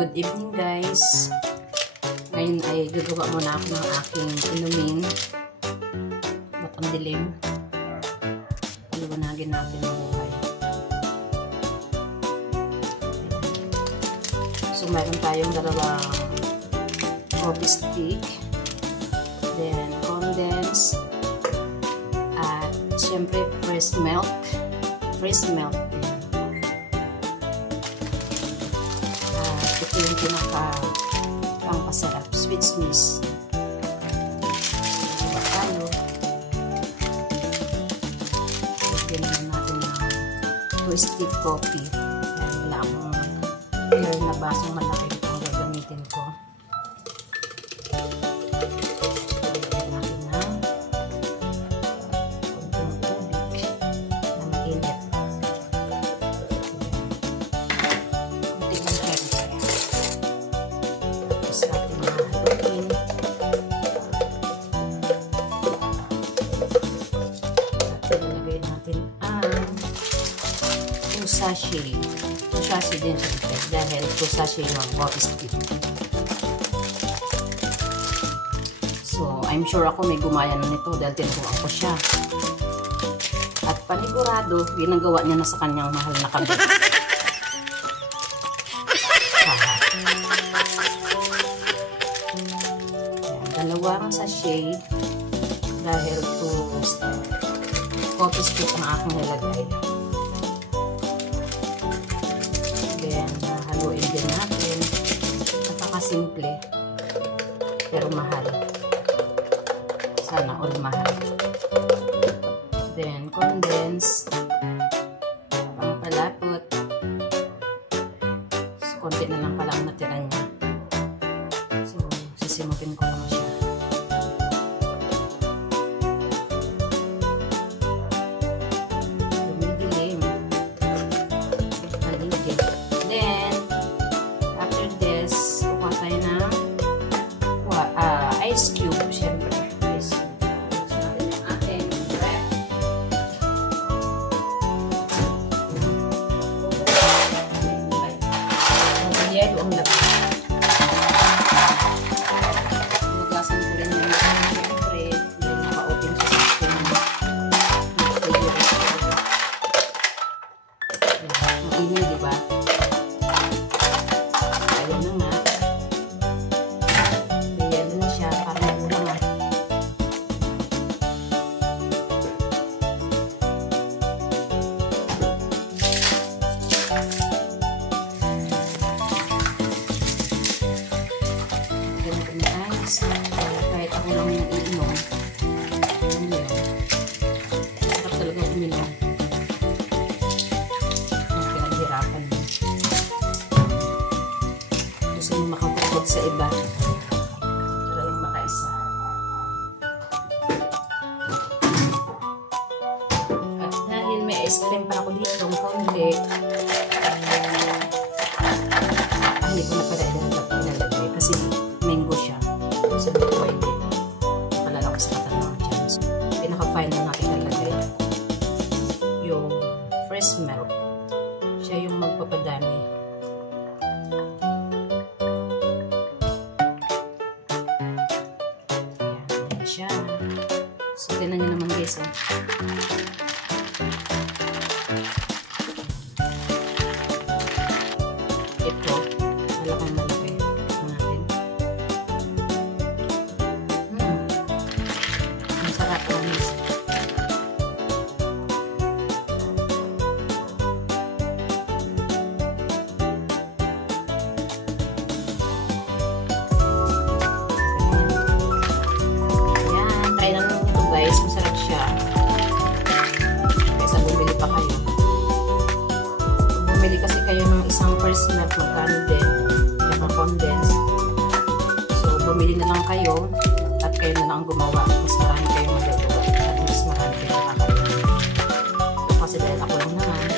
Good evening guys. Ngayon ay gagawa muna ako ng aking inumin. Ba't ang dilim? Paliwanagin natin ang buhay. So meron tayong dalawang coffee stick, then condensed, at syempre fresh milk. Ito yung pinaka-pasarap, sweet squeeze. Bakalo. Lagyan naman natin ng 2 stick coffee. Kaya wala akong clear na basong malaki ang gagamitin ko. Lagyan natin ng konting tubig na mainit. Sachet din siya dahil 2 sachet yung coffee stick. So, I'm sure ako may gumaya na nito dahil tinuruan ko siya. At panigurado, ginagawa niya na sa kanyang mahal na kabit. Dalawang sachet dahil 2 coffee stick ang aking nilagay. Haluin din natin. Napakasimple pero mahal. Sana all mahal. Then condense, pangpalapot. So, konti na lang pala ang natira niya. So sisimupin ko lang siya. Ice cube, syempre. Ice cube. Gusto natin yung ating rep. Ang yelo ang labi. Nugasan ko rin yung syempre. Hindi naka-open siya sa akin. Ang ingay, diba? Ayan na nga. Kahit ako lang yung iinom. Sarap talaga uminom. Ang pinaghirapan mo. Gusto mo makapagod sa iba. Para lang makaisa. At dahil may ice cream pa ako dito, ang konti, hindi ko na pala ilalagay kasi mango siya. Sabi ko hindi. Malalakas na talaga dyan. So, pinaka-final natin nalagay yung fresh milk. Siya yung magpapadami. Ayan siya. So, tinan nyo naman guys. Ito, malakang malaki. Masarap siya. Kaysa bumili pa kayo. Kung bumili kasi kayo ng isang first milk, magkano din. Naka-condense. So, bumili na lang kayo at kayo na lang gumawa. Mas marami kayong magagawa. At mas marami kayong nakakagawa. So, kasi dahil ako lang naman,